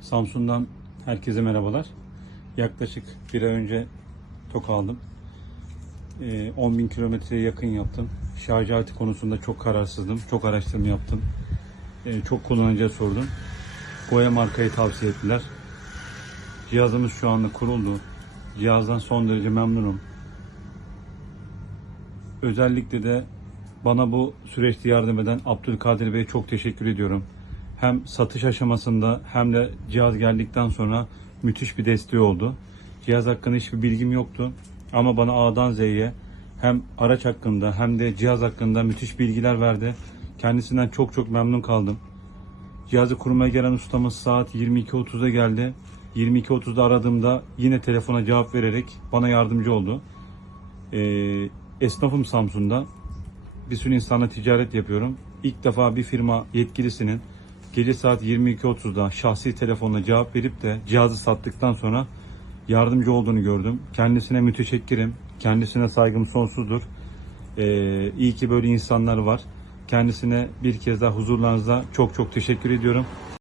Samsun'dan herkese merhabalar. Yaklaşık bir ay önce tok aldım. Ee, 10 bin kilometreye yakın yaptım. Şarj aleti konusunda çok kararsızdım. Çok araştırma yaptım. Ee, çok kullanıcıya sordum. Goya markayı tavsiye ettiler. Cihazımız şu anda kuruldu. Cihazdan son derece memnunum. Özellikle de bana bu süreçte yardım eden Abdülkadir Bey'e çok teşekkür ediyorum. Hem satış aşamasında hem de cihaz geldikten sonra müthiş bir desteği oldu. Cihaz hakkında hiçbir bilgim yoktu. Ama bana A'dan Z'ye hem araç hakkında hem de cihaz hakkında müthiş bilgiler verdi. Kendisinden çok çok memnun kaldım. Cihazı kurmaya gelen ustamız saat 22.30'da geldi. 22.30'da aradığımda yine telefona cevap vererek bana yardımcı oldu. Ee, esnafım Samsun'da. Bir sürü insanla ticaret yapıyorum. İlk defa bir firma yetkilisinin gece saat 22.30'da şahsi telefonla cevap verip de cihazı sattıktan sonra yardımcı olduğunu gördüm. Kendisine müteşekkirim. Kendisine saygım sonsuzdur. Ee, iyi ki böyle insanlar var. Kendisine bir kez daha huzurlarınızda çok çok teşekkür ediyorum.